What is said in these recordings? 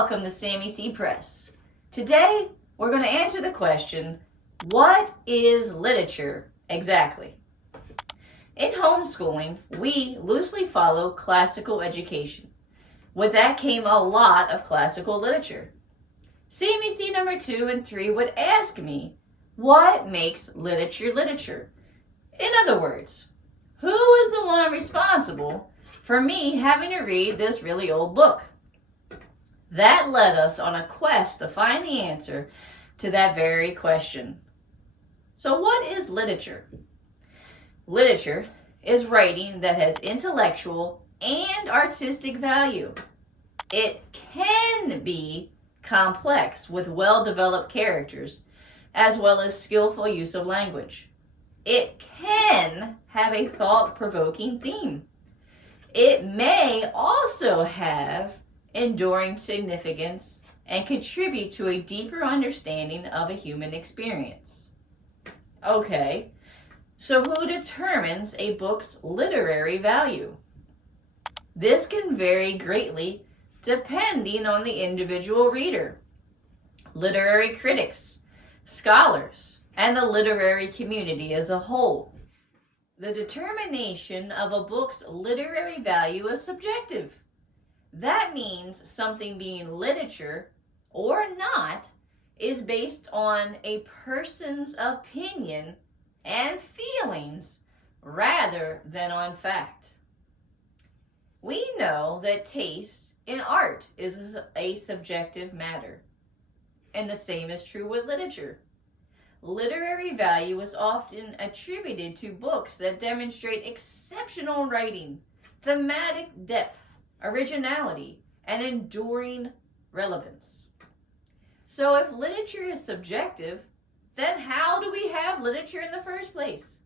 Welcome to Sammy C Press. Today, we're going to answer the question, what is literature exactly? In homeschooling, we loosely follow classical education. With that came a lot of classical literature. Sammy C number 2 and 3 would ask me, what makes literature literature? In other words, who is the one responsible for me having to read this really old book? That led us on a quest to find the answer to that very question. So what is literature? Literature is writing that has intellectual and artistic value. It can be complex with well-developed characters, as well as skillful use of language. It can have a thought-provoking theme. It may also have enduring significance and contribute to a deeper understanding of a human experience. Okay, so who determines a book's literary value? This can vary greatly depending on the individual reader, literary critics, scholars, and the literary community as a whole. The determination of a book's literary value is subjective. That means something being literature or not is based on a person's opinion and feelings rather than on fact. We know that taste in art is a subjective matter, and the same is true with literature. Literary value is often attributed to books that demonstrate exceptional writing, thematic depth, originality, and enduring relevance. So if literature is subjective, then how do we have literature in the first place?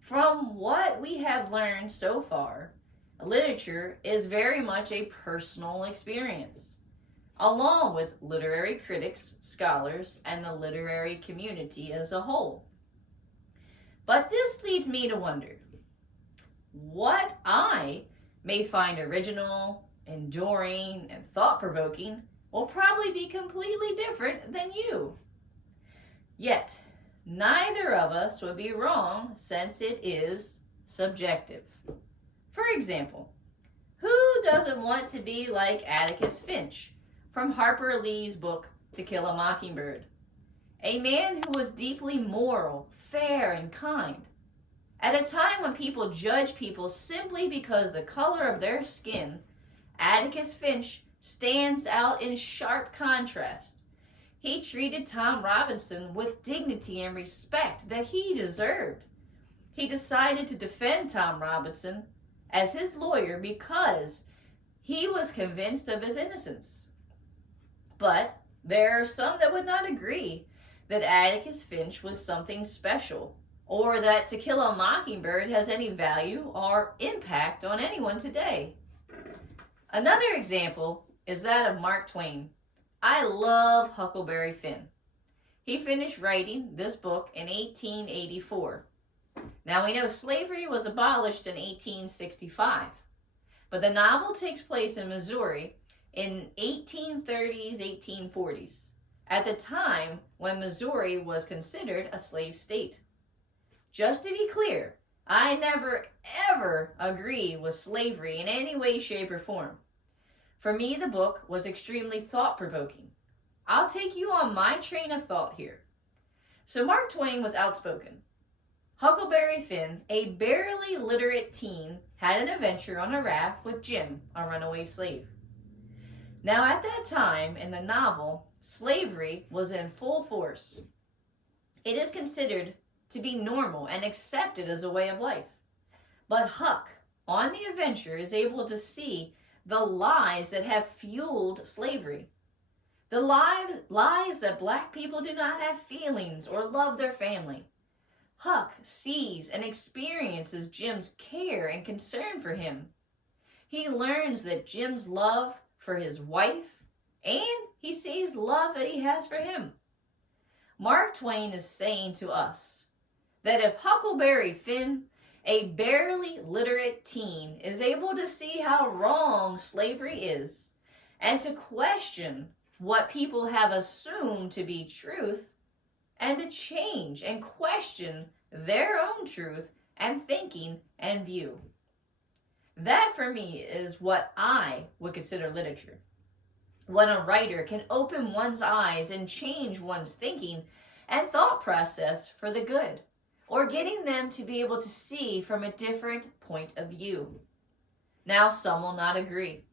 From what we have learned so far, literature is very much a personal experience, along with literary critics, scholars, and the literary community as a whole. But this leads me to wonder, what I may find original, enduring, and thought-provoking will probably be completely different than you. Yet, neither of us would be wrong since it is subjective. For example, who doesn't want to be like Atticus Finch from Harper Lee's book To Kill a Mockingbird? A man who was deeply moral, fair, and kind. At a time when people judge people simply because the color of their skin, Atticus Finch stands out in sharp contrast. He treated Tom Robinson with dignity and respect that he deserved. He decided to defend Tom Robinson as his lawyer because he was convinced of his innocence. But there are some that would not agree that Atticus Finch was something special, or that To Kill a Mockingbird has any value or impact on anyone today. Another example is that of Mark Twain. I love Huckleberry Finn. He finished writing this book in 1884. Now we know slavery was abolished in 1865, but the novel takes place in Missouri in 1830s, 1840s, at the time when Missouri was considered a slave state. Just to be clear, I never ever agree with slavery in any way, shape, or form. For me, the book was extremely thought-provoking. I'll take you on my train of thought here. So Mark Twain was outspoken. Huckleberry Finn, a barely literate teen, had an adventure on a raft with Jim, a runaway slave. Now at that time in the novel, slavery was in full force. It is considered to be normal and accepted as a way of life. But Huck, on the adventure, is able to see the lies that have fueled slavery. The lies that black people do not have feelings or love their family. Huck sees and experiences Jim's care and concern for him. He learns that Jim's love for his wife, and he sees love that he has for him. Mark Twain is saying to us that if Huckleberry Finn, a barely literate teen, is able to see how wrong slavery is, and to question what people have assumed to be truth, and to change and question their own truth and thinking and view. That for me is what I would consider literature. When a writer can open one's eyes and change one's thinking and thought process for the good, or getting them to be able to see from a different point of view. Now, some will not agree.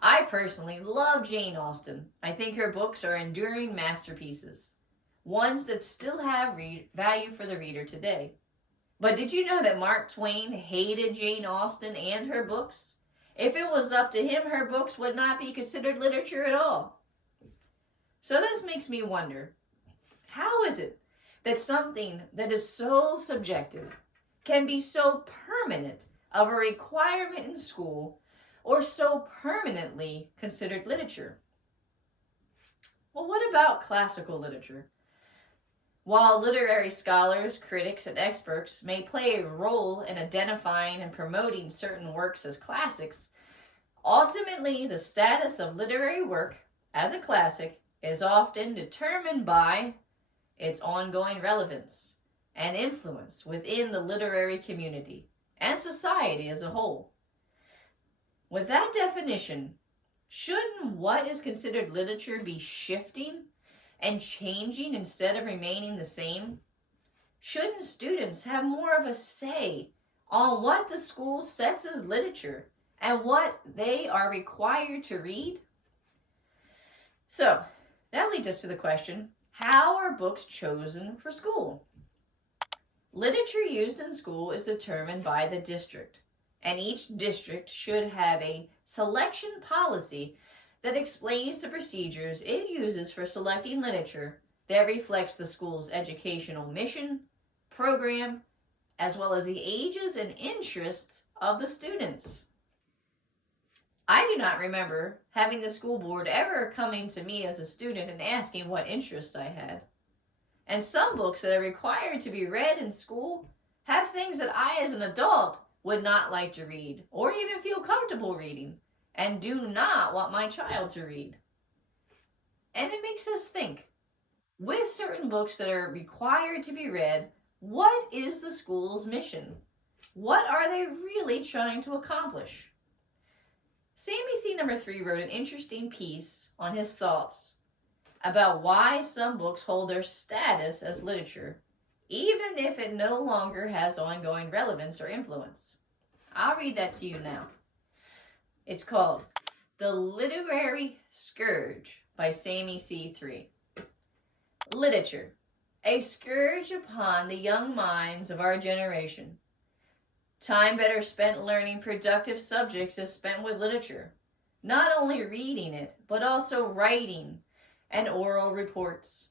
I personally love Jane Austen. I think her books are enduring masterpieces, ones that still have value for the reader today. But did you know that Mark Twain hated Jane Austen and her books? If it was up to him, her books would not be considered literature at all. So this makes me wonder, how is it that something that is so subjective can be so permanent of a requirement in school or so permanently considered literature? Well, what about classical literature? While literary scholars, critics, and experts may play a role in identifying and promoting certain works as classics, ultimately the status of literary work as a classic is often determined by its ongoing relevance and influence within the literary community and society as a whole. With that definition, shouldn't what is considered literature be shifting and changing instead of remaining the same? Shouldn't students have more of a say on what the school sets as literature and what they are required to read? So, that leads us to the question, how are books chosen for school? Literature used in school is determined by the district, and each district should have a selection policy that explains the procedures it uses for selecting literature that reflects the school's educational mission, program, as well as the ages and interests of the students. I do not remember having the school board ever coming to me as a student and asking what interests I had. And some books that are required to be read in school have things that I as an adult would not like to read or even feel comfortable reading and do not want my child to read. And it makes us think, with certain books that are required to be read, what is the school's mission? What are they really trying to accomplish? Sammy C. number 3 wrote an interesting piece on his thoughts about why some books hold their status as literature, even if it no longer has ongoing relevance or influence. I'll read that to you now. It's called The Literary Scourge by Sammy C. 3. Literature, a scourge upon the young minds of our generation. Time better spent learning productive subjects is spent with literature, not only reading it, but also writing and oral reports.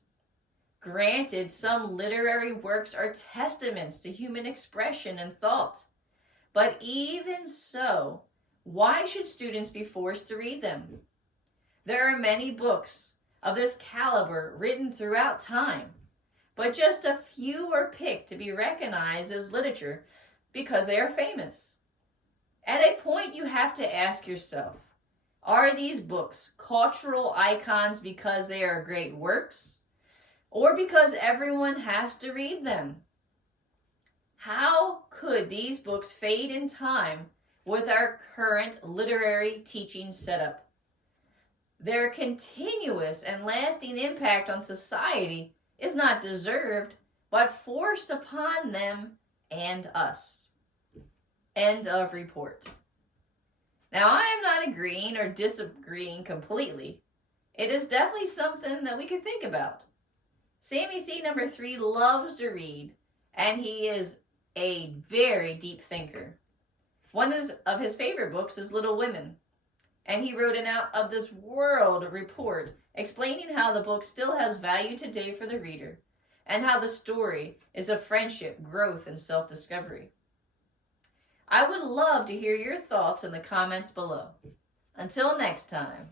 Granted, some literary works are testaments to human expression and thought, but even so, why should students be forced to read them? There are many books of this caliber written throughout time, but just a few are picked to be recognized as literature because they are famous. At a point, you have to ask yourself, are these books cultural icons because they are great works, or because everyone has to read them? How could these books fade in time with our current literary teaching setup? Their continuous and lasting impact on society is not deserved, but forced upon them and us. End of report. Now, I am not agreeing or disagreeing completely. It is definitely something that we could think about. Sammy C. number 3 loves to read, and he is a very deep thinker. One of his favorite books is Little Women, and he wrote an out of this world report explaining how the book still has value today for the reader, and how the story is of friendship, growth, and self-discovery. I would love to hear your thoughts in the comments below. Until next time.